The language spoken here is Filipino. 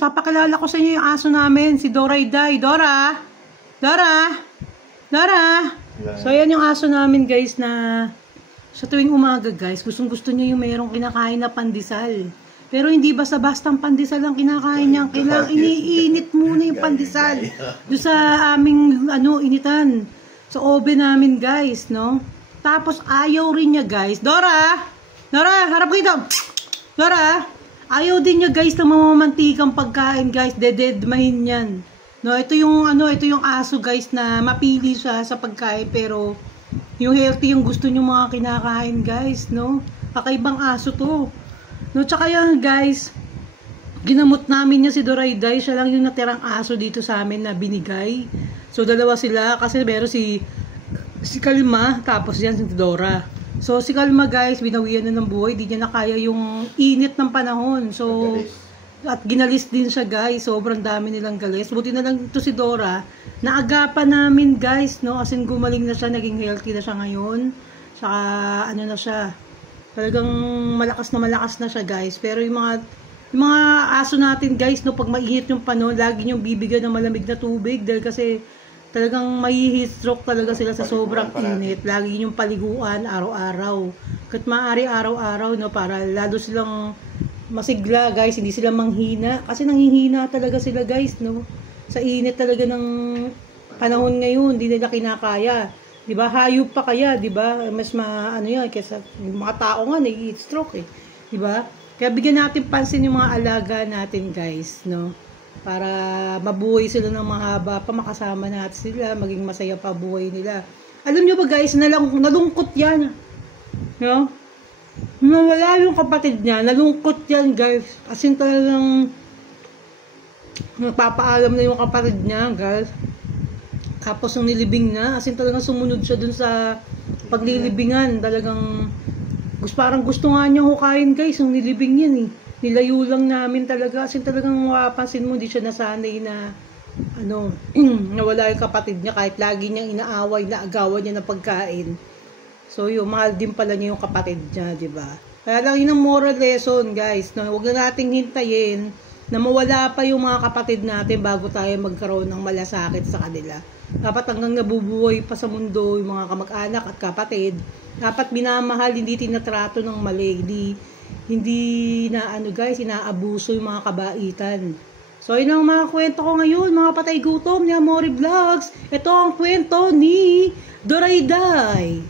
papakilala ko sa inyo yung aso namin, si Dorayday. Dora! Dora! Dora! So, yan yung aso namin, guys, na sa tuwing umaga, guys, gustong-gusto niya yung mayroong kinakain na pandesal. Pero hindi basta-bastang pandesal ang kinakain niya. Kailangan iniinit muna yung pandesal. Doon sa aming, initan. Sa oven namin, guys, no? Tapos, ayaw rin niya, guys. Dora! Dora, harap dito! Dora! Ayaw din niya, guys, na mamamantikang pagkain, guys. Dededmahin yan. No, ito yung aso, guys, na mapili siya sa pagkain, pero yung healthy yung gusto niyo mga kinakain, guys, no? Kakaibang aso to. No, tsaka yan, guys, ginamot namin niya si Dorayday. Siya lang yung natirang aso dito sa amin na binigay. So, dalawa sila, kasi meron si Kalma, tapos yan si Dora. So, si Kalma, guys, binawian na ng buhay. Di niya na kaya yung init ng panahon. So, at ginalis din siya, guys. Sobrang dami nilang galis. Buti na lang ito si Dora. Naagapan namin, guys, no? As in, gumaling na siya. Naging healthy na siya ngayon. Saka, na siya. Talagang malakas na siya, guys. Pero yung mga aso natin, guys, no? Pag mainit yung panahon, lagi niyong bibigyan ng malamig na tubig. Dahil kasi, talagang may heat stroke talaga sila sa sobrang init. Lagi yung paliguan araw-araw. Kahit maaari araw-araw, no, para lalo silang masigla, guys, hindi sila manghina. Kasi nanghihina talaga sila, guys, no. Sa init talaga ng panahon ngayon, hindi nila kinakaya. 'Di ba? Hayop pa kaya, 'di ba? Mas yan kaysa yung mga tao nga heat stroke eh. 'Di ba? Kaya bigyan natin pansin yung mga alaga natin, guys, no. Para mabuhay sila ng mahaba pa, makasama natin sila, maging masaya pa buhay nila. Alam nyo ba, guys, nalungkot yan. No? Nawala yung kapatid niya, nalungkot yan, guys. As in talagang nagpapaalam na yung kapatid niya, guys. Tapos nung nilibing na, as in talagang sumunod siya dun sa paglilibingan. Talagang parang gusto nga niya hukayin, guys, nung nilibing yan eh. Nilayo lang namin talaga. Kasi talagang mapapansin mo, hindi siya nasanay na nawala yung kapatid niya kahit lagi niyang inaaway, naagawan niya ng pagkain. So yun, mahal din pala niya yung kapatid niya, di ba? Kaya lang yun ang moral lesson, guys. No? Huwag na nating hintayin na mawala pa yung mga kapatid natin bago tayo magkaroon ng malasakit sa kanila. Dapat hanggang nabubuhay pa sa mundo yung mga kamag-anak at kapatid, dapat minamahal, hindi tinatrato ng mali, hindi na guys, inaabuso yung mga kabaitan. So, yun ang mga kwento ko ngayon, mga patay gutom ni Amore Vlogs. Ito ang kwento ni Dorayday.